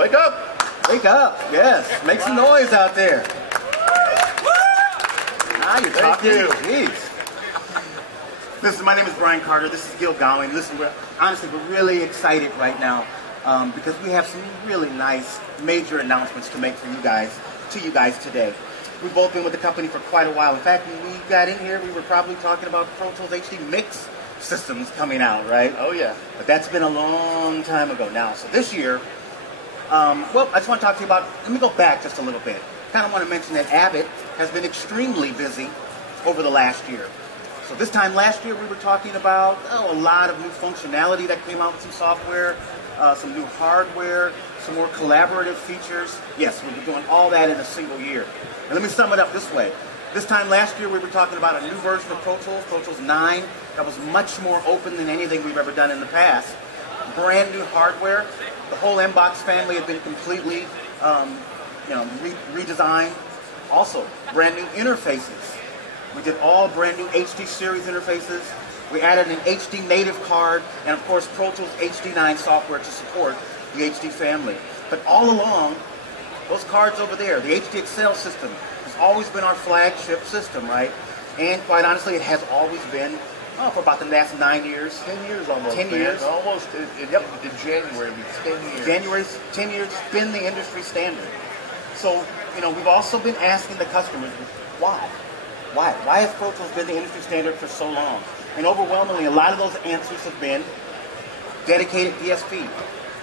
Wake up! Wake up, yes. Make some noise out there. Now you're talking. Jeez. Listen, my name is Brian Carter. This is Gil Gowing. Listen, honestly, we're really excited right now because we have some really nice major announcements to make for you guys, today. We've both been with the company for quite a while. In fact, when we got in here, we were probably talking about Pro Tools HD Mix systems coming out, right? Oh, yeah. But that's been a long time ago now. So this year, well, I just want to talk to you about, let me go back just a little bit. Kind of want to mention that AVID has been extremely busy over the last year. So this time last year, we were talking about a lot of new functionality that came out with some software, some new hardware, some more collaborative features. Yes, we were doing all that in a single year. And let me sum it up this way. This time last year, we were talking about a new version of Pro Tools 9, that was much more open than anything we've ever done in the past. Brand new hardware. The whole Mbox family had been completely redesigned. Also, brand new interfaces. We did all brand new HD series interfaces. We added an HD native card, and of course Pro Tools HD9 software to support the HD family. But all along, those cards over there, the HD Excel system, has always been our flagship system, right? And quite honestly, it has always been, for about the last 9 years. 10 years almost. 10 years. Almost in January, it'll be 10 years. January's 10 years, it's been the industry standard. So, we've also been asking the customers, why? Why? Why has Pro Tools been the industry standard for so long? And overwhelmingly, a lot of those answers have been dedicated DSP.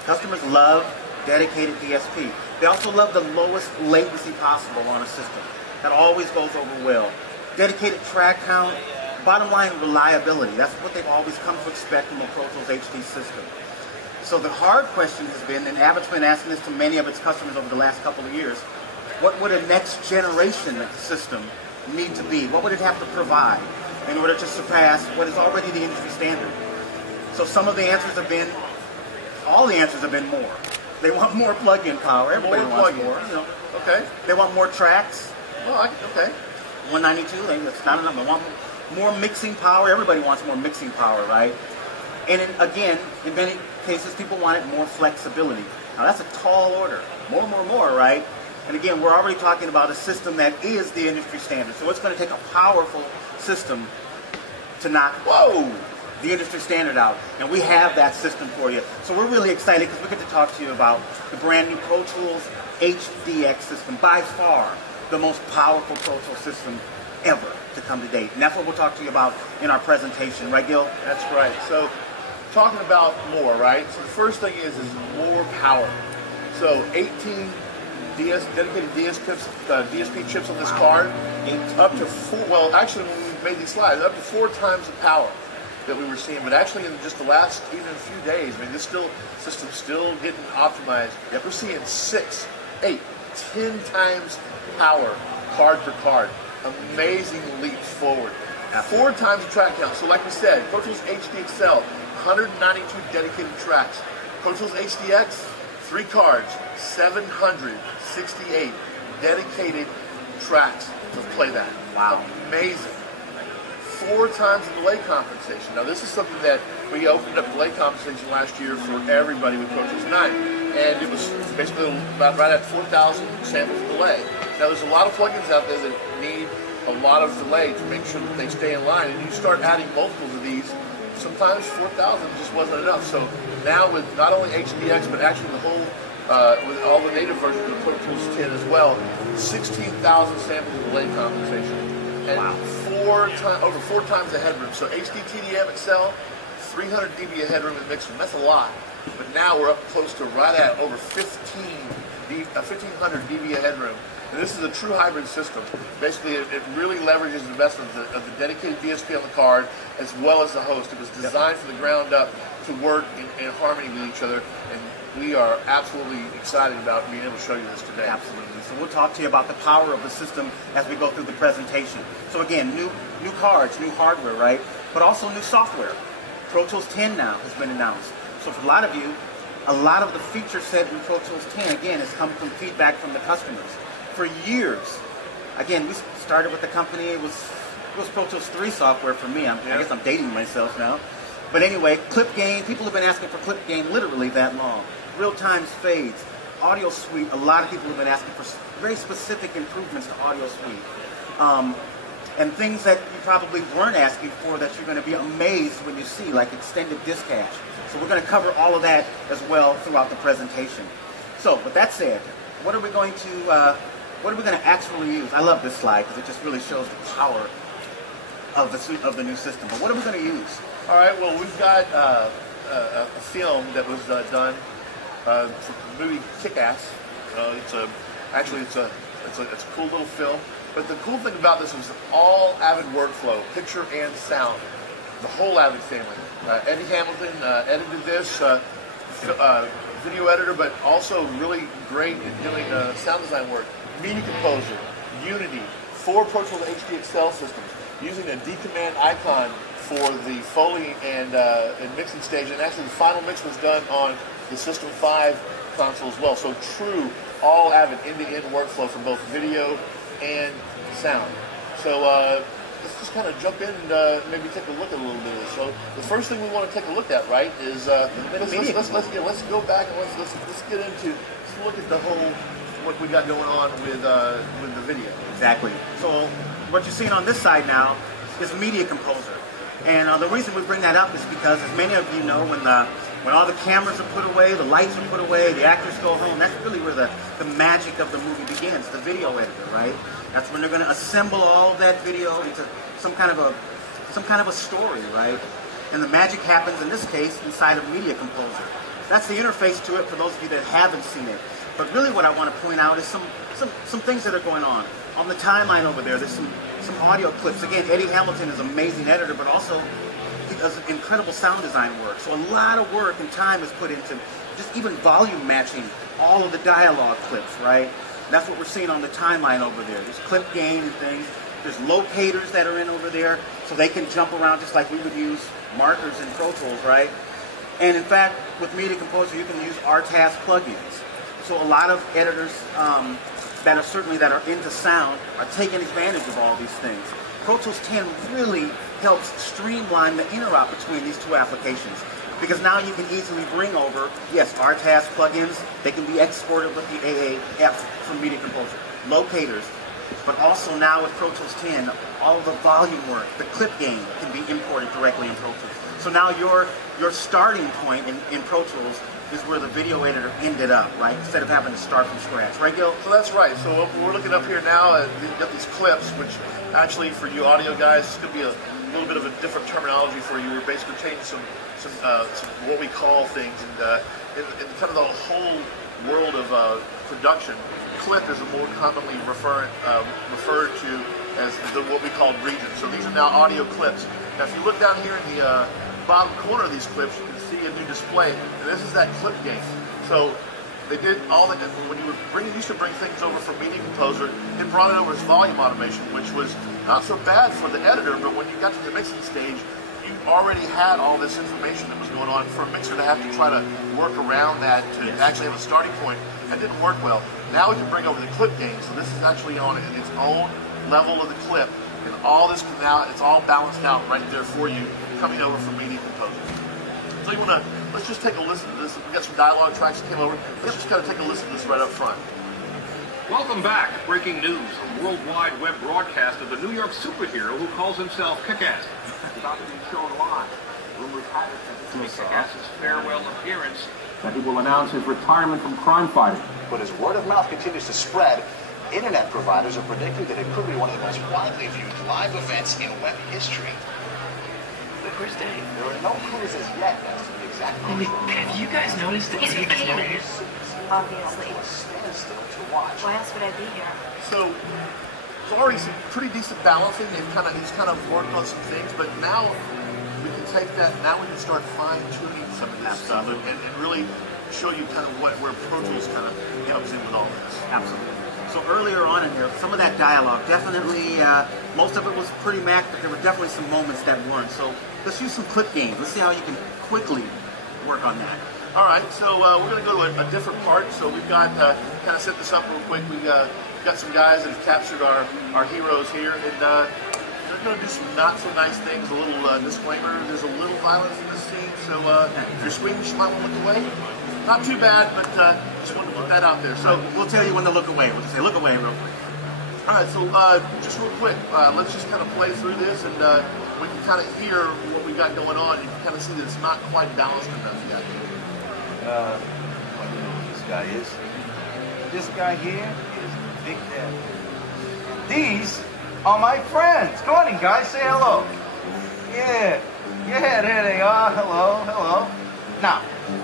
Customers love dedicated DSP. They also love the lowest latency possible on a system. That always goes over well. Dedicated track count, bottom line, reliability. That's what they've always come to expect from a Pro Tools HD system. So the hard question has been, and AVID's been asking this to many of its customers over the last couple of years, what would a next generation system need to be? What would it have to provide in order to surpass what is already the industry standard? So some of the answers have been, all the answers have been more. They want more plug-in power. Everybody wants more. Okay. They want more tracks. Well, okay. 192, that's not enough. They want more mixing power. Everybody wants more mixing power, right? And again, in many cases, people wanted more flexibility. Now that's a tall order. More, right? And again, we're already talking about a system that is the industry standard. So it's going to take a powerful system to knock, the industry standard out. And we have that system for you. So we're really excited because we get to talk to you about the brand new Pro Tools HDX system. By far, the most powerful Pro Tools system ever to come to date. And that's what we'll talk to you about in our presentation. Right, Gil? That's right. So talking about more, right? So the first thing is more power. So 18 dedicated DSP chips on this card, up to 4, well, actually when we made these slides, up to 4 times the power that we were seeing, but actually in just the last even a few days, I mean, this system's still getting optimized. We're seeing 6, 8, 10 times power card for card. Amazing leaps forward. 4 times the track count. So like we said, Pro Tools HD Excel, 192 dedicated tracks. Pro Tools HDX, 3 cards, 768 dedicated tracks to play that. Wow. Amazing. 4 times the delay compensation. Now this is something that we opened up delay compensation last year for everybody with Pro Tools 9. And it was basically about right at 4,000 samples of delay. Now there's a lot of plugins out there that need a lot of delay to make sure that they stay in line. And you start adding multiples of these, sometimes 4,000 just wasn't enough. So now with not only HDX, but actually the whole, with all the native versions of Pro Tools 10 as well, 16,000 samples of delay compensation. And over 4 times the headroom. So HD TDM Excel, 300 dB of headroom in mixing. That's a lot. But now we're up close to right at over 1,500 dB of headroom. And this is a true hybrid system. Basically, it really leverages the investment of the dedicated DSP on the card as well as the host. It was designed from the ground up to work in harmony with each other. And we are absolutely excited about being able to show you this today. Absolutely. So we'll talk to you about the power of the system as we go through the presentation. So again, new cards, new hardware, right? But also new software. Pro Tools 10 now has been announced. So for a lot of you, a lot of the feature set in Pro Tools 10, again, has come from feedback from the customers. For years, again, we started with the company, it was Pro Tools 3 software for me. I guess I'm dating myself now. But anyway, clip gain, people have been asking for clip gain literally that long. Real-time fades, audio suite, a lot of people have been asking for very specific improvements to audio suite. And things that you probably weren't asking for that you're going to be amazed when you see, like extended disc cache. So we're going to cover all of that as well throughout the presentation. So with that said, what are we going to actually use? I love this slide because it just really shows the power of the new system. But what are we going to use? All right. Well, we've got a film that was done for the movie Kick-Ass. It's a cool little film. But the cool thing about this was all AVID workflow, picture and sound, the whole AVID family. Eddie Hamilton edited this, video editor, but also really great in doing sound design work. Media Composer, Unity, 4 Pro Tools HD Excel systems, using a D-Command icon for the Foley and mixing stage. And actually the final mix was done on the System 5 console as well. So true, all AVID end-to-end workflow for both video and sound. So let's just kind of jump in and maybe take a look at a little bit of this. So the first thing we want to take a look at, right, is let's go back and let's get into, let's look at the whole what we got going on with the video. Exactly. So what you're seeing on this side now is Media Composer, and the reason we bring that up is because, as many of you know, when all the cameras are put away, the lights are put away, the actors go home, that's really where the magic of the movie begins, the video editor, right? That's when they're going to assemble all of that video into some kind of a story, right? And the magic happens, in this case, inside of Media Composer. That's the interface to it for those of you that haven't seen it. But really what I want to point out is some things that are going on. On the timeline over there, there's some audio clips. Again, Eddie Hamilton is an amazing editor, but also he does incredible sound design work. So a lot of work and time is put into just even volume matching all of the dialogue clips, right? And that's what we're seeing on the timeline over there. There's clip gain and things. There's locators that are in over there, so they can jump around just like we would use markers in Pro Tools, right? And in fact, with Media Composer, you can use RTAS plugins. So a lot of editors that are into sound are taking advantage of all these things. Pro Tools 10 really helps streamline the interop between these two applications, because now you can easily bring over, yes, RTAS plugins, they can be exported with the AAF from Media Composer, locators, but also now with Pro Tools 10, all of the volume work, the clip gain can be imported directly in Pro Tools. So now your starting point in Pro Tools is where the video editor ended up, right? Instead of having to start from scratch. Right, Gil? So that's right. So we're looking up here now, we've got these clips, which actually for you audio guys, this could be a little bit of a different terminology for you. We're basically changing some what we call things, and in kind of the whole world of production, clip is a more commonly referred to as what we call regions. So these are now audio clips. Now if you look down here in the bottom corner of these clips, you can see a new display, and this is that clip gain. So they did all that when you used to bring things over from Media Composer, it brought it over as volume automation, which was not so bad for the editor, but when you got to the mixing stage, you already had all this information that was going on. For a mixer to have to try to work around that to actually have a starting point, that didn't work well. Now we can bring over the clip gain, so this is actually on its own level of the clip, and all this can now, it's all balanced out right there for you, coming over from Media Composer. So let's just take a listen to this. We've got some dialogue tracks that came over. Let's just kind of take a listen to this right up front. Welcome back. Breaking news. A worldwide web broadcast of the New York superhero who calls himself Kick-Ass. About to be shown live. Rumors have it that this is Kick-Ass's farewell appearance, that he will announce his retirement from crime fighting. But as word of mouth continues to spread, internet providers are predicting that it could be one of the most widely viewed live events in web history. But where's Dave? There are no clues as yet as to the exact location. Have you guys noticed that he's vacated? Obviously. To watch. Why else would I be here? So there's already some pretty decent balancing. He's kind of worked on some things, but now we can take that. Now we can start fine tuning some of this stuff and really show you kind of where Pro Tools kind of comes in with all this. Absolutely. So earlier on in here, some of that dialogue, definitely, most of it was pretty Mac, but there were definitely some moments that weren't. So let's use some clip gains. Let's see how you can quickly work on that. All right, so we're going to go to a different part. So we've got, kind of set this up real quick. We've got some guys that have captured our heroes here, and they're going to do some not so nice things. A little disclaimer, there's a little violence in this scene, so if you're squeamish, you might want to look away. not too bad, but just wanted to put that out there. So we'll tell you when to look away. We'll just say look away real quick. all right, so just real quick, let's just kind of play through this, and we can kind of hear what we got going on. You can kind of see that it's not quite balanced enough yet. What do you know who this guy is? This guy here is Big Daddy. These are my friends. Come on in, guys. Say hello. Yeah, there they are. Hello, hello. Now,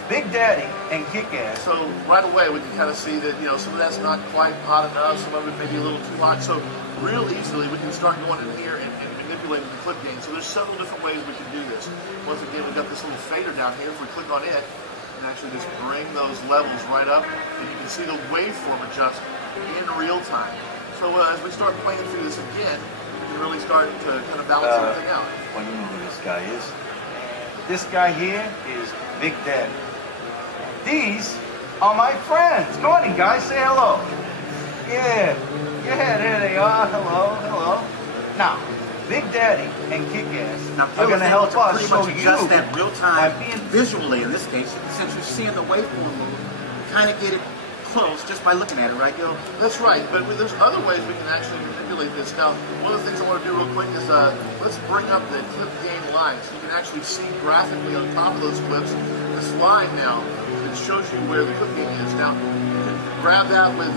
Big Daddy and Kick-Ass. So right away we can kind of see that, you know, some of that's not quite hot enough, some of it may be a little too hot. So real easily we can start going in here and manipulating the clip gain. So there's several different ways we can do this. Once again, we've got this little fader down here. If we click on it and actually just bring those levels right up, and you can see the waveform adjust in real time. So as we start playing through this again, we can really start to kind of balance everything out. Well, you know who this guy is. This guy here is Big Daddy. These are my friends. Come on in, guys. Say hello. Yeah, there they are. Hello, hello. Now, Big Daddy and Kick-Ass are going to help us show you adjust that real time by being visually in this case. Since you're seeing the waveform move, you kind of get it close just by looking at it, right, Gil? That's right, but there's other ways we can actually manipulate this. Now, one of the things I want to do real quick is let's bring up the clip gain line so you can actually see graphically on top of those clips this line now that shows you where the clip gain is. Now, you can grab that with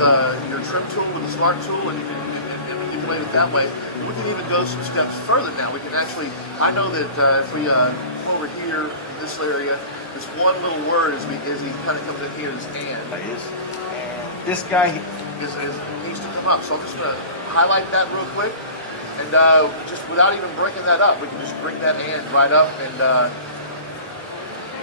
your trim tool, with the smart tool, and you can manipulate it that way. We can even go some steps further now. We can actually, I know that if we come over here in this area, this one little word as he kind of comes in here is and. This guy needs to come up. So I'm just going to highlight that real quick. And just without even breaking that up, we can just bring that and right up.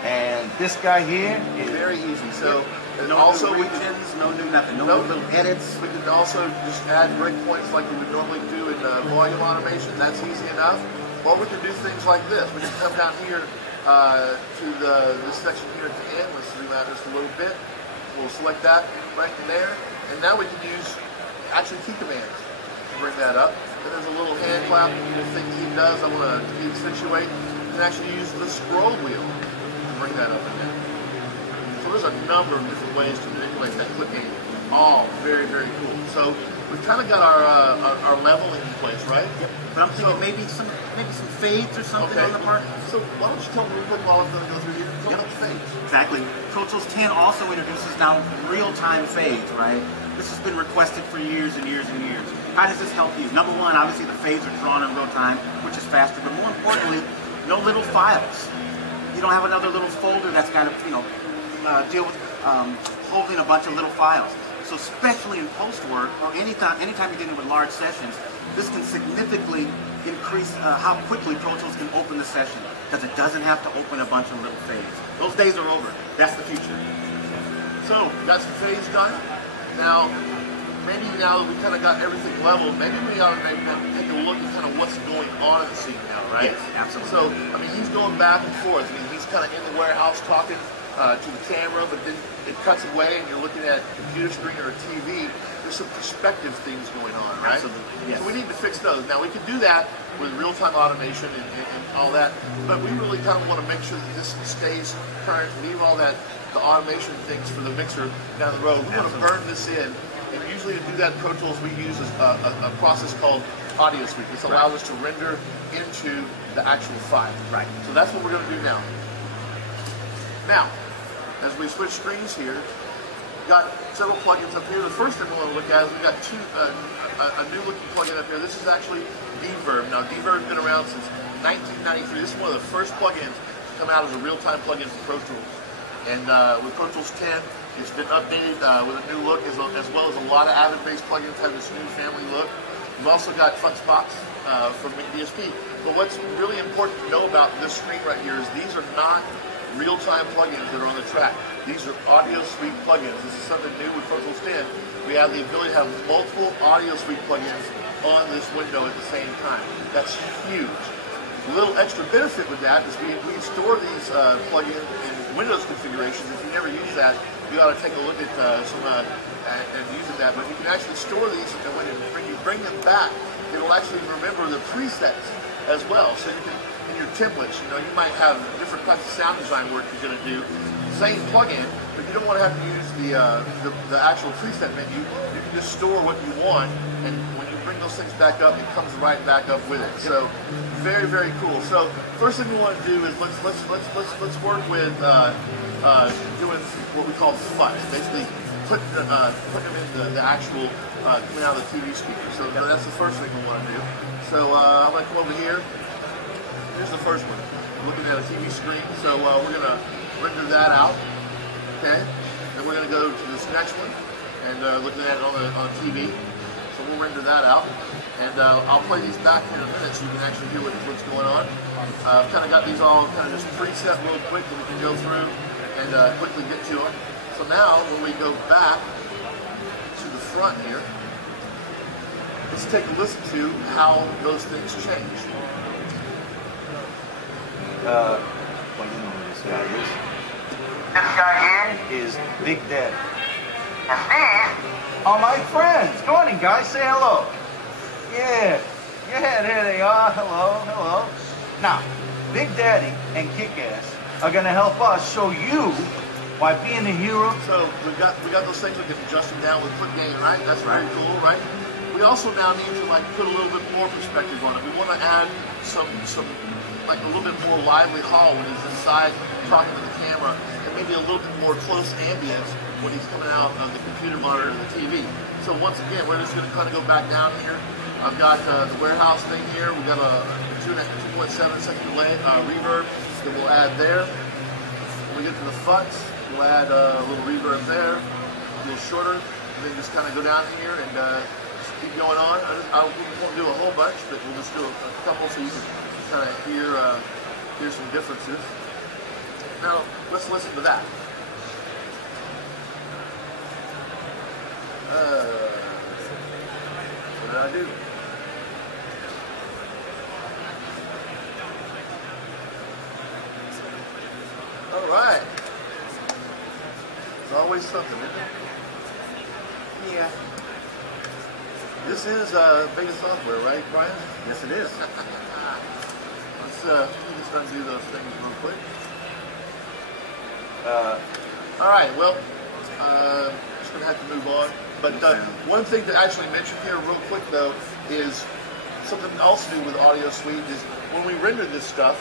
And this guy here is very easy. So no also new regions, no new nothing, no little edits. We can also just add breakpoints like we would normally do in volume automation. That's easy enough. Or we can do things like this. We can come down here to this section here at the end. Let's zoom out just a little bit. We'll select that right in there, and now we can use actually key commands to bring that up. And there's a little hand clap thing he does. I want to accentuate. You can actually use the scroll wheel to bring that up in there. So there's a number of different ways to manipulate that clip gain. All very, very cool. So we've kind of got our leveling in place, right? Yep. But I'm thinking maybe some fades or something on the part. So why don't you tell me real quick while I'm going to go through here? Tell me fades. Exactly. Pro Tools 10 also introduces now real-time fades, right? This has been requested for years and years and years. How does this help you? Number one, obviously the fades are drawn in real time, which is faster, but more importantly, no little files. You don't have another little folder that's got to, deal with holding a bunch of little files. So especially in post-work or anytime you're dealing with large sessions, this can significantly increase how quickly Pro Tools can open the session, because it doesn't have to open a bunch of little fades. Those days are over. That's the future. So, got some fades done. Now, maybe now that we kind of got everything leveled, maybe we ought to take a look at kind of what's going on in the scene now, right? Yes, absolutely. So, I mean, he's going back and forth. I mean, he's kind of in the warehouse talking to the camera, but then it cuts away and you're looking at a computer screen or a TV. There's some perspective things going on, right? Absolutely, yes. So we need to fix those. Now, we can do that with real-time automation and all that, but we really kind of want to make sure that this stays current, leave all that, the automation things for the mixer down the road. We want to burn this in. And usually to do that in Pro Tools, we use a process called Audio Sweep. This allows us to render into the actual file. Right. So that's what we're going to do now. Now, as we switch screens here, we've got several plugins up here. The first thing we want to look at is we've got a new looking plugin up here. This is actually Deverb. Now, Deverb's been around since 1993. This is one of the first plugins to come out as a real-time plugin for Pro Tools. And with Pro Tools 10, it's been updated with a new look, as well as a lot of AVID-based plugins have this new family look. We've also got fun spots from DSP. But what's really important to know about this screen right here is these are not real-time plugins that are on the track. These are Audio Suite plugins. This is something new with Pro Tools 10. We have the ability to have multiple Audio Suite plugins on this window at the same time. That's huge. A little extra benefit with that is we store these plugins in Windows configurations. If you never use that, you ought to take a look at some and using that. But you can actually store these, and when you bring them back, it'll actually remember the presets as well. So you can, in your templates, you might have different types of sound design work you're going to do. Same plugin, but you you don't want to have to use the actual preset menu. You can just store what you want, and when you bring those things back up, it comes right back up with it. So very, very cool. So first thing we want to do is let's work with doing what we call FUT, basically putting them in the actual coming out of the TV speaker. So that's the first thing we want to do. So I'm going to come over here. Here's the first one. We're looking at a TV screen. So we're going to render that out. Okay. Then we're going to go to this next one and looking at it on TV. So we'll render that out. And I'll play these back here in a minute so you can actually hear what's going on. I've kind of got these all kind of just preset real quick that we can go through and quickly get to them. So now when we go back to the front here, let's take a listen to how those things change. Well, you know who this guy is. This guy here is Big Daddy. And these are my friends. Go on in, guys. Say hello. Yeah, there they are. Hello, hello. Now, Big Daddy and Kick-Ass are going to help us show you why being a hero. So we got those things we can adjust them down with quick gain, right? That's very cool, right? We also now need to put a little bit more perspective on it. We want to add some like a little bit more lively haul when he's inside talking to the camera, and maybe a little bit more close ambience when he's coming out of the computer monitor and the TV. So once again, we're just going to kind of go back down here. I've got the warehouse thing here. We've got a 2.7 second delay reverb that we'll add there. When we get to the FUTs, we'll add a little reverb there, a little shorter, and then just kind of go down here and just keep going on. I won't do a whole bunch, but we'll just do a couple so you can kind of hear some differences. Now, let's listen to that. What did I do? All right. There's always something, isn't it? Yeah. This is beta software, right, Brian? Yes, it is. Let me just undo those things real quick. All right, well, just going to have to move on. But one thing to actually mention here real quick, though, is something else to do with Audio Suite is when we render this stuff,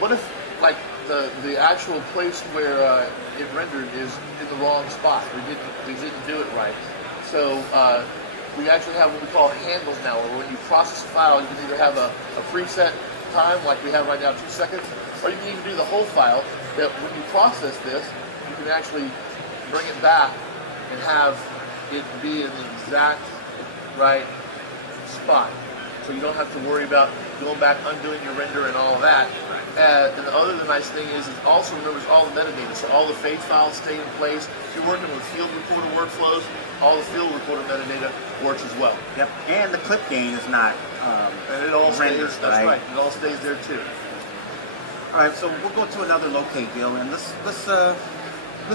what if, like, the actual place where it rendered is in the wrong spot? We didn't do it right. So we actually have what we call handles now, where when you process a file, you can either have a preset time, like we have right now, 2 seconds, or you can even do the whole file, that when you process this, you can actually bring it back and have it be in the exact right spot. So you don't have to worry about going back, undoing your render and all of that. And the other nice thing is it also remembers all the metadata. So all the fade files stay in place. If you're working with field recorder workflows, all the field recorder metadata works as well. Yep, and the clip gain is not and it all rendered, stays, that's right. It all stays there too. All right, so we'll go to another locate deal, and let's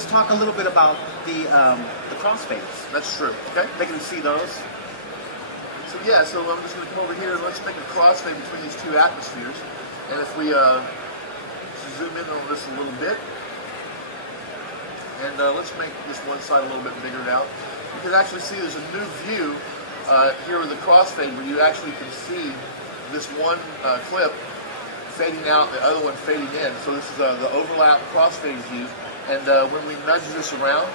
talk a little bit about the crossfades. That's true. Okay. They can see those. So yeah, so I'm just going to come over here and let's make a crossfade between these two atmospheres. And if we zoom in on this a little bit, and let's make this one side a little bit bigger now, you can actually see there's a new view here with the crossfade where you actually can see this one clip fading out, the other one fading in. So this is the overlap crossfade view. And when we nudge this around,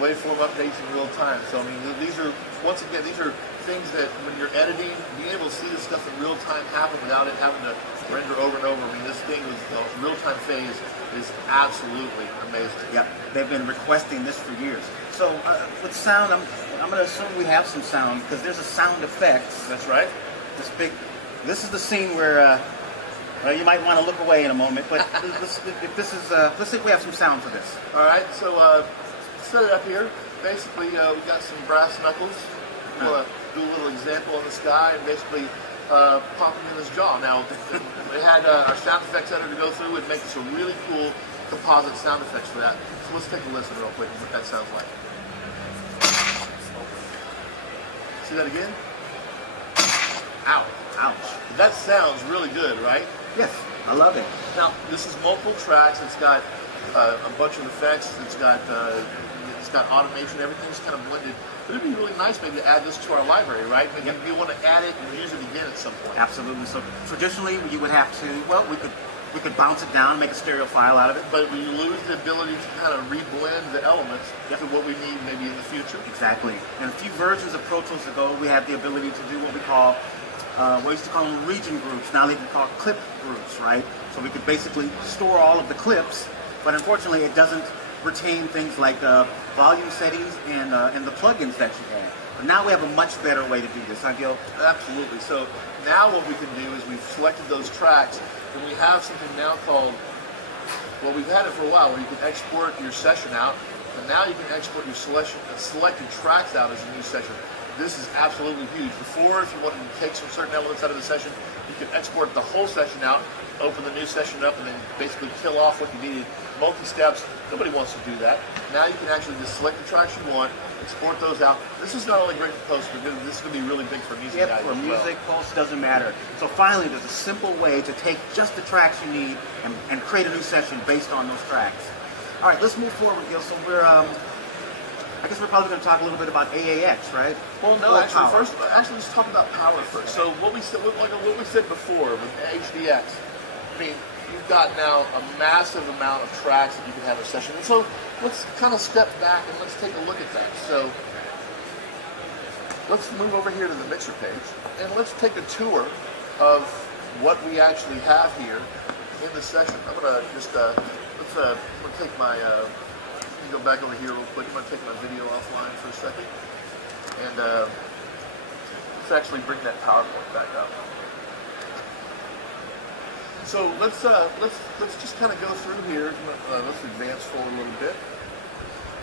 waveform updates in real time. So I mean, these are, once again, these are things that when you're editing, being able to see this stuff in real time happen without it having to render over and over. I mean, this thing with real time phase is absolutely amazing. Yep, they've been requesting this for years. So with sound, I'm going to assume we have some sound because there's a sound effects. That's right. This is the scene where you might want to look away in a moment, but let's see if we have some sound for this. All right, so set it up here. Basically, we got some brass knuckles. We'll do a little example on this guy and basically pop him in his jaw. Now, we had our sound effects editor go through and make us a really cool composite sound effects for that. So let's take a listen real quick what that sounds like. See that again? Ow. Ouch. That sounds really good, right? Yes, I love it. Now, this is multiple tracks. It's got a bunch of effects. It's got automation. Everything's kind of blended. But it'd be really nice maybe to add this to our library, right? Maybe if you want to add it and use it again at some point. Absolutely. So traditionally, you would have to. Well, we could bounce it down, make a stereo file out of it. But we lose the ability to kind of reblend the elements to what we need maybe in the future. Exactly. And a few versions of Pro Tools ago, we had the ability to do what we call, we used to call them region groups. Now they can call clip groups, right? So we could basically store all of the clips, but unfortunately it doesn't retain things like volume settings and the plugins that you have. But now we have a much better way to do this, huh, Gil? Absolutely. So now what we can do is we've selected those tracks, and we have something now called, well, we've had it for a while, where you can export your session out, and now you can export your selected tracks out as a new session. This is absolutely huge. Before, if you wanted to take some certain elements out of the session, you could export the whole session out, open the new session up, and then basically kill off what you needed. Multi-steps, nobody wants to do that. Now you can actually just select the tracks you want, export those out. This is not only great for post, but this is going to be really big for music guys as well. For music, post, doesn't matter. So finally, there's a simple way to take just the tracks you need and create a new session based on those tracks. All right, let's move forward, Gil. So I guess we're probably going to talk a little bit about AAX, right? Well, no, actually, let's talk about power first. So what we said before with HDX, I mean, you've got now a massive amount of tracks that you can have a session. And so let's kind of step back and let's take a look at that. So let's move over here to the mixer page and let's take a tour of what we actually have here in the session. I'm going to just, I'm going to take my, go back over here real quick. I'm going to take my video offline for a second. And let's actually bring that PowerPoint back up. So let's just kind of go through here. Let's advance forward a little bit.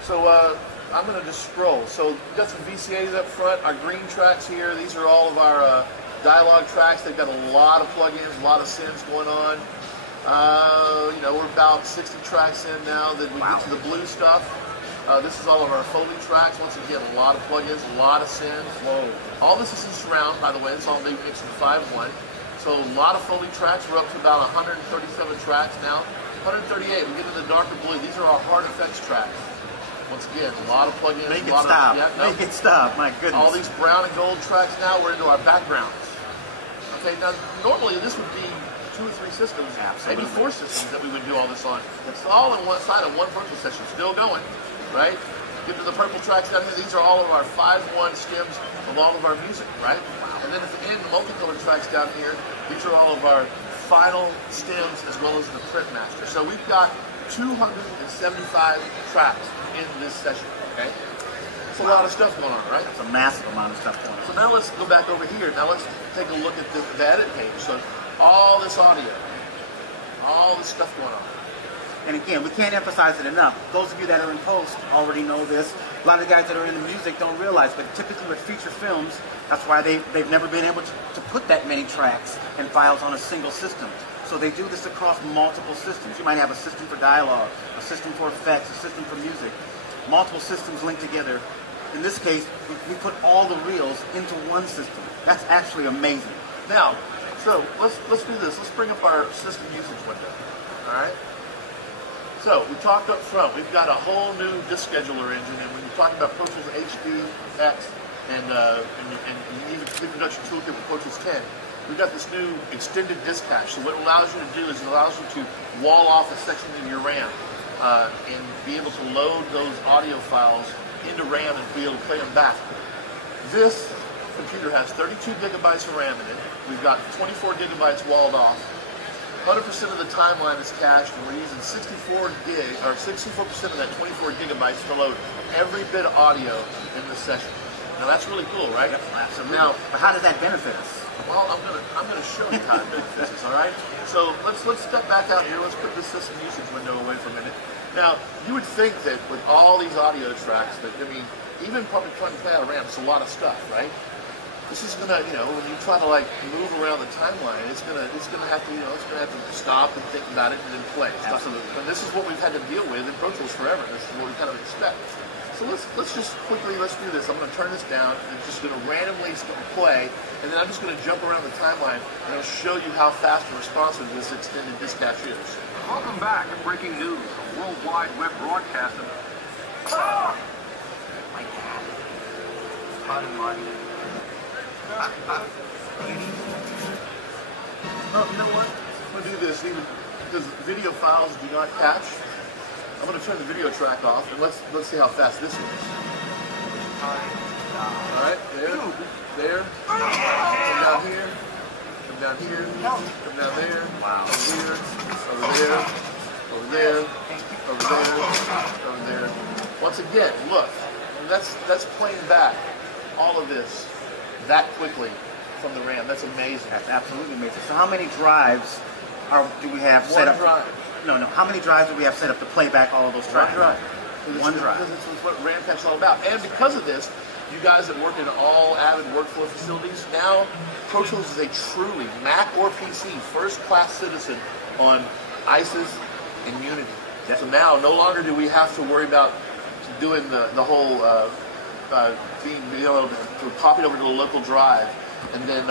So I'm going to just scroll. So we've got some VCAs up front. Our green tracks here. These are all of our dialogue tracks. They've got a lot of plugins, a lot of synths going on. You know, we're about 60 tracks in now. Then we get to the blue stuff. This is all of our Foley tracks. Once again, a lot of plugins, a lot of synths. Whoa. All this is in surround, by the way. It's all being mixed in 5.1. So a lot of Foley tracks. We're up to about 137 tracks now. 138. We get into the darker blue. These are our hard effects tracks. Once again, a lot of plugins. Make it stop. Make it stop. My goodness. All these brown and gold tracks now. We're into our backgrounds. Okay. Now, normally this would be 2 or 3 systems, maybe 4 systems that we would do all this on. It's all on one side of one virtual session, still going, right? Get to the purple tracks down here. These are all of our 5.1 stems of all of our music, right? And then at the end, the multicolor tracks down here. These are all of our final stems as well as the print master. So we've got 275 tracks in this session, okay? It's a lot of stuff going on, right? It's a massive amount of stuff going on. So now let's go back over here. Now let's take a look at the edit page. So all this audio, all this stuff going on. And again, we can't emphasize it enough. Those of you that are in post already know this. A lot of the guys that are in the music don't realize, but typically with feature films, that's why they've never been able to put that many tracks and files on a single system. So they do this across multiple systems. You might have a system for dialogue, a system for effects, a system for music. Multiple systems linked together. In this case, we put all the reels into one system. That's actually amazing. Now, so let's do this. Let's bring up our system usage window. All right. So we talked up front. We've got a whole new disk scheduler engine, and when you talk about Pro Tools HDX and even the production toolkit with Pro Tools 10, we've got this new extended disk cache. So what it allows you to do is it allows you to wall off a section of your RAM and be able to load those audio files into RAM and be able to play them back. This computer has 32 gigabytes of RAM in it. We've got 24 gigabytes walled off. 100% of the timeline is cached, and we're using 64% of that 24 gigabytes to load every bit of audio in this session. Now that's really cool, right? Yep, absolutely. Now, but how does that benefit us? Well, I'm gonna show you how it benefits us. All right. So let's step back out here. Let's put this system usage window away for a minute. Now, you would think that with all these audio tracks, that I mean, even probably trying to play out of RAM, it's a lot of stuff, right? This is gonna, you know, when you try to like move around the timeline, it's gonna have to, you know, it's gonna have to stop and think about it and then play. Absolutely. And this is what we've had to deal with in Pro Tools forever. This is what we kind of expect. So let's just quickly do this. I'm gonna turn this down and just gonna randomly play, and then I'm just gonna jump around the timeline and I'll show you how fast and responsive this extended disk cache is. Welcome back to Breaking News. A worldwide web broadcast of... My dad. Pardon money. Oh, you know what? I'm going to do this even because video files do not catch. I'm going to turn the video track off and let's see how fast this is. All right, there. Come down here. Come down here. Come down there. Wow. Over there. Over there. Over there. Over there. Once again, look. That's playing back all of this that quickly from the RAM. That's amazing. That's absolutely amazing. So how many drives do we have set up? One drive. No. How many drives do we have set up to play back all of those tracks? One drive. One drive. Because it's what RAM Cache is all about. And because of this, you guys that work in all AVID workflow facilities, now Pro Tools is a truly, Mac or PC, first-class citizen on ISIS and Unity. So now, no longer do we have to worry about doing the whole being able to copy it over to the local drive and then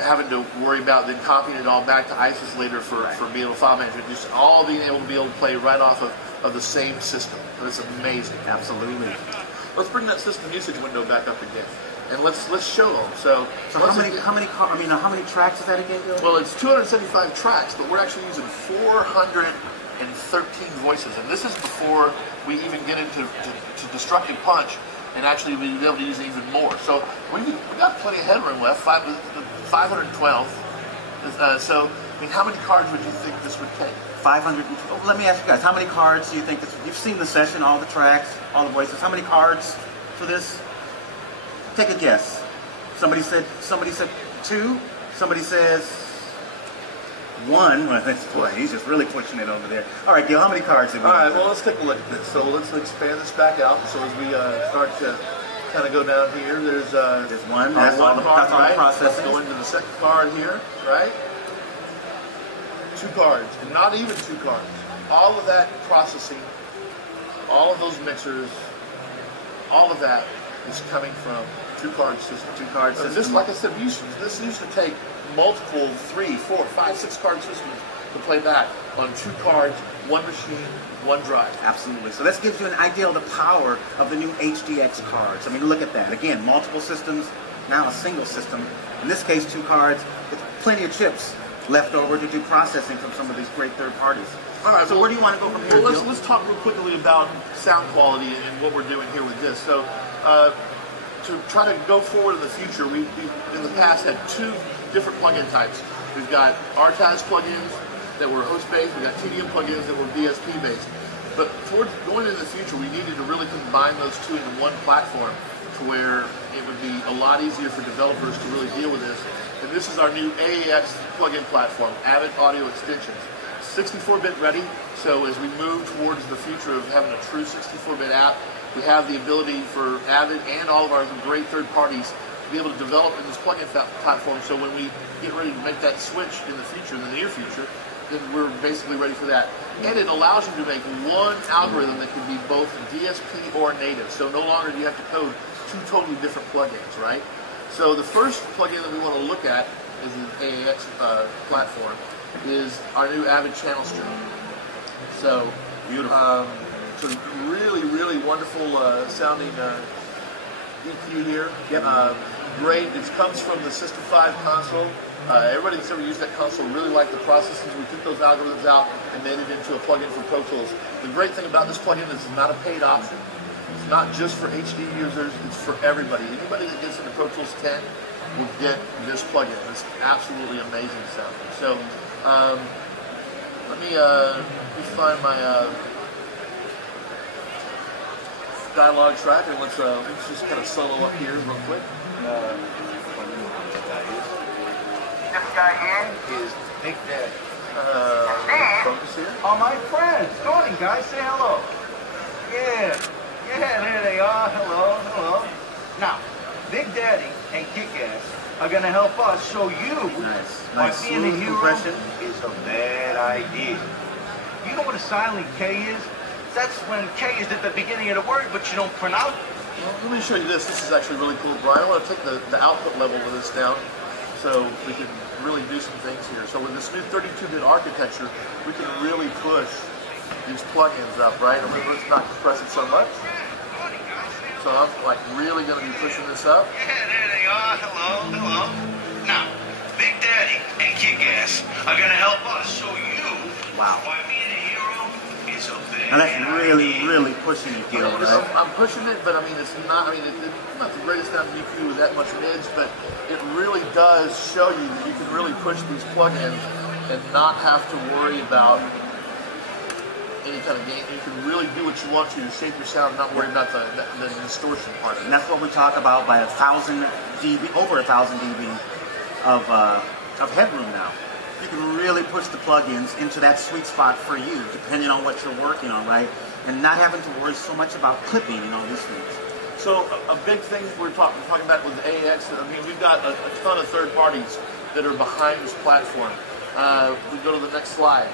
having to worry about then copying it all back to ISIS later for being able to file management. Just all being able to play right off of the same system. That's amazing. Absolutely. Let's bring that system usage window back up again, and let's show them. So how many tracks is that again, Bill? Well, it's 275 tracks, but we're actually using 413 voices, and this is before we even get into destructive punch, and actually we'll be able to use even more. So we got plenty of headroom left. 512. So I mean, how many cards would you think this would take? 500. Let me ask you guys, how many cards do you think you've seen the session, all the tracks, all the voices? How many cards for this? Take a guess. Somebody said 2. Somebody says 1. Well, boy, he's just really pushing it over there. All right, Gil, how many cards have we? All right, well, let's take a look at this. So let's expand this back out. So as we start to kind of go down here, there's one. That's all the processing. Let's go into the second card here, right? 2 cards, and not even 2 cards. All of that processing, all of those mixers, all of that is coming from 2-card system. 2-card system. This, like I said, this used to take multiple 3, 4, 5, 6-card systems to play back on 2 cards, 1 machine, 1 drive. Absolutely. So this gives you an idea of the power of the new HDX cards. I mean, look at that. Again, multiple systems, now a single system. In this case, 2 cards with plenty of chips left over to do processing from some of these great third parties. All right, so where do you want to go from here? Well, let's talk real quickly about sound quality and what we're doing here with this. So to try to go forward in the future, we've in the past had 2 different plugin types. We've got RTAS plugins that were host-based, we've got TDM plugins that were BSP-based. But towards going into the future, we needed to really combine those 2 into one platform to where it would be a lot easier for developers to really deal with this. And this is our new AES plugin platform, AVID Audio Extensions. 64-bit ready, so as we move towards the future of having a true 64-bit app, we have the ability for AVID and all of our great third parties to be able to develop in this plugin platform, so when we get ready to make that switch in the future, in the near future, then we're basically ready for that. And it allows you to make one algorithm that can be both DSP or native, so no longer do you have to code 2 totally different plugins, right? So the first plugin that we want to look at is an AES platform, is our new AVID channel stream. So beautiful. So really, really wonderful sounding EQ here. Yep. Great. It comes from the System 5 console. Everybody that's ever used that console really liked the processes. We took those algorithms out and made it into a plugin for Pro Tools. The great thing about this plugin is it's not a paid option. It's not just for HD users, it's for everybody. Anybody that gets into Pro Tools 10 will get this plugin. It's absolutely amazing sounding. So let me find my dialogue track, and let's just kind of solo up here real quick. This guy here is Big Daddy. Focus here. All my friends. Go on, guys, say hello. Yeah, there they are. Hello. Now, Big Daddy and Kick-Ass are going to help us show you why being a hero is a bad idea. You know what a silent K is? That's when K is at the beginning of the word, but you don't pronounce it. Well, let me show you this. This is actually really cool, Brian. I want to take the output level of this down so we can really do some things here. So with this new 32-bit architecture, we can really push these plugins up, right? Remember, it's not compressing so much. So I'm like really going to be pushing this up. Yeah, there they are. Hello, hello. Now, Big Daddy and Kick-Ass are going to help us show you Wow. why being a hero is a big And that's really pushing it, Gil, right? I'm pushing it, but I mean, it's not not the greatest sound EQ with that much mids, but it really does show you that you can really push these plugins and not have to worry about any kind of gain. You can really do what you want to shape your sound, not worry about the distortion part of it. And that's what we talk about by 1,000 dB, over 1,000 dB of headroom now. You can really push the plugins into that sweet spot for you, depending on what you're working on, right? And not having to worry so much about clipping and all these things. So a big thing we're talking about with AES, I mean, we've got a ton of third parties that are behind this platform. We go to the next slide.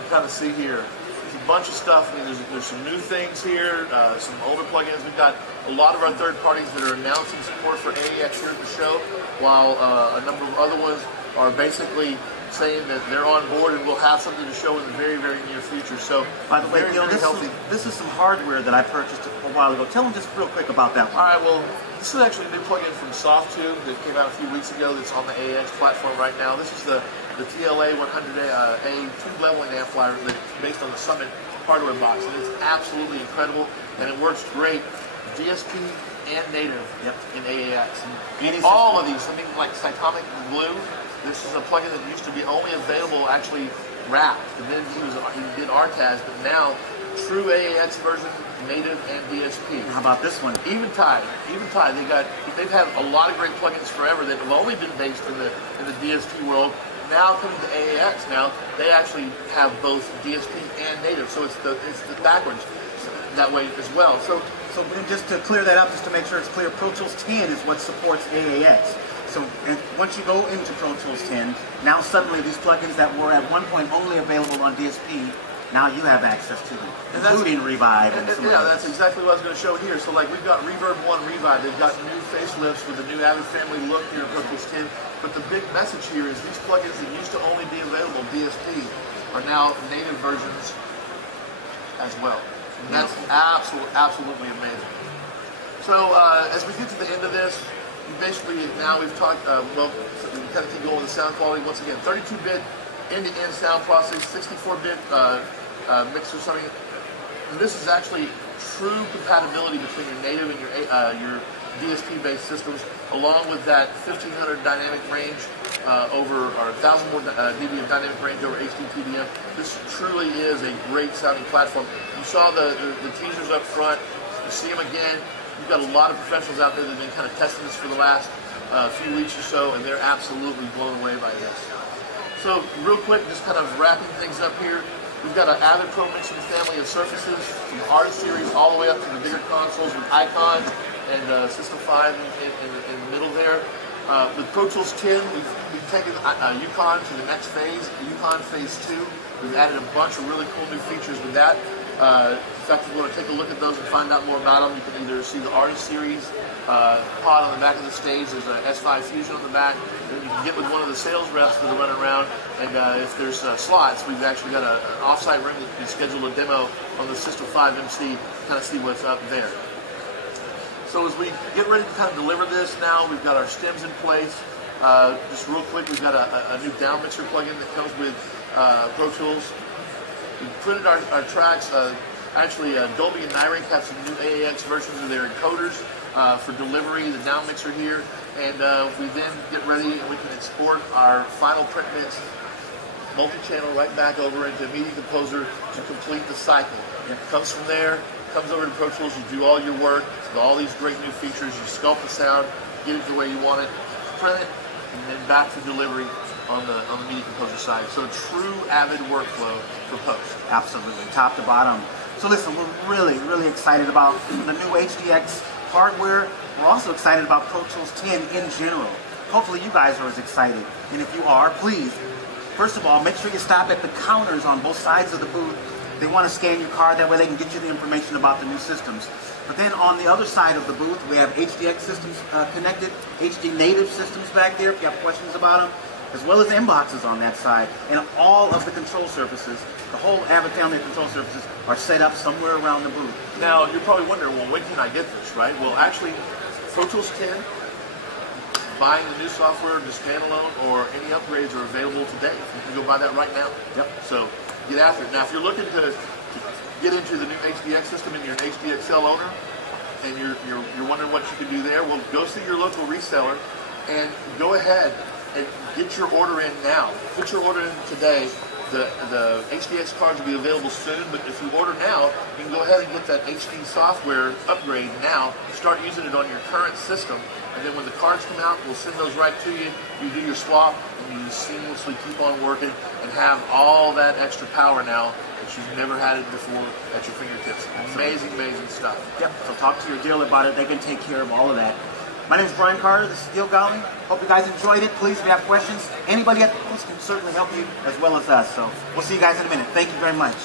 You kind of see here, there's a bunch of stuff. I mean, there's some new things here, some older plugins. We've got a lot of our third parties that are announcing support for AES here at the show, while a number of other ones are basically saying that they're on board and we'll have something to show in the very near future. So, by the way, very, Gil, very healthy. this is some hardware that I purchased a while ago. Tell them just real quick about that one. All right, well, this is actually a new plugin from Softtube that came out a few weeks ago that's on the AES platform right now. This is the TLA 100A tube leveling amplifier that's based on the Summit hardware box, and it's absolutely incredible, and it works great DSP and native in AES. And all of these, I mean, like Cytomic Blue, this is a plugin that used to be only available actually wrapped, and then he did RTAS, but now true AES version, native and DSP. How about this one? Eventide, they've had a lot of great plugins forever that have only been based in the DSP world. Now coming to AES, now they actually have both DSP and native, so it's the backwards that way as well. So just to clear that up, just to make sure it's clear, Pro Tools 10 is what supports AES. So once you go into Pro Tools 10, now suddenly these plugins that were at one point only available on DSP, now you have access to them, including Revive and some yeah, that's exactly what I was going to show here. So like we've got Reverb 1 Revive, they've got new facelifts with the new AVID family look here in Pro Tools 10. But the big message here is these plugins that used to only be available DSP are now native versions as well. And that's absolutely amazing. So as we get to the end of this, we've talked, well, we kind of keep going with the sound quality. Once again, 32-bit end-to-end sound processing, 64-bit mixer something. And this is actually true compatibility between your native and your DSP-based systems, along with that 1,500 dynamic range or 1,000 more dB of dynamic range over HD PDM. This truly is a great sounding platform. You saw the teasers up front. You see them again. You've got a lot of professionals out there that have been kind of testing this for the last few weeks or so, and they're absolutely blown away by this. So real quick, just kind of wrapping things up here. We've got an AVID Pro mixing family of surfaces, from Artist Series all the way up to the bigger consoles with Icon and System 5 in the middle there. With Pro Tools 10, we've taken Yukon to the next phase, Yukon Phase 2. We've added a bunch of really cool new features with that. In fact, if you want to take a look at those and find out more about them, you can either see the Artist Series pod on the back of the stage. There's an S5 Fusion on the back. Then you can get with one of the sales reps that are running around. And if there's slots, we've actually got an offsite room that you can schedule a demo on the System 5 MC, kind of see what's up there. So as we get ready to kind of deliver this now, we've got our stems in place. Just real quick, we've got a new down mixer plugin that comes with Pro Tools. We printed our tracks. Actually, Dolby and Nyric have some new AEX versions of their encoders for delivery, the down mixer here. And we then get ready and we can export our final print mix multi-channel right back over into Media Composer to complete the cycle. It comes from there, comes over to Pro Tools, you do all your work with all these great new features, you sculpt the sound, get it the way you want it, print it, and then back to delivery on the Media Composer side. So true AVID workflow for post. Absolutely, top to bottom. So listen, we're really excited about the new HDX hardware. We're also excited about Pro Tools 10 in general. Hopefully you guys are as excited. And if you are, please, first of all, make sure you stop at the counters on both sides of the booth. They want to scan your card, that way they can get you the information about the new systems. But then on the other side of the booth, we have HDX systems connected, HD native systems back there if you have questions about them. as well as inboxes on that side, and all of the control surfaces, the whole AVID family of control surfaces are set up somewhere around the booth. Now, you're probably wondering, well, when can I get this, right? Well, actually, Pro Tools 10, buying the new software, the standalone, or any upgrades are available today. You can go buy that right now. Yep. So get after it. Now, if you're looking to get into the new HDX system and you're an HDXL owner, and you're wondering what you can do there, well, go see your local reseller and go ahead and get your order in now. Put your order in today. The HDX cards will be available soon, but if you order now, you can go ahead and get that HD software upgrade now, start using it on your current system, and then when the cards come out, we'll send those right to you. You do your swap, and you seamlessly keep on working and have all that extra power now that you've never had it before at your fingertips. Amazing, amazing stuff. Yep, so talk to your dealer about it. They can take care of all of that. My name is Brian Carter. This is Steel Golly. Hope you guys enjoyed it. Please, if you have questions, anybody at the booth can certainly help you as well as us. So we'll see you guys in a minute. Thank you very much.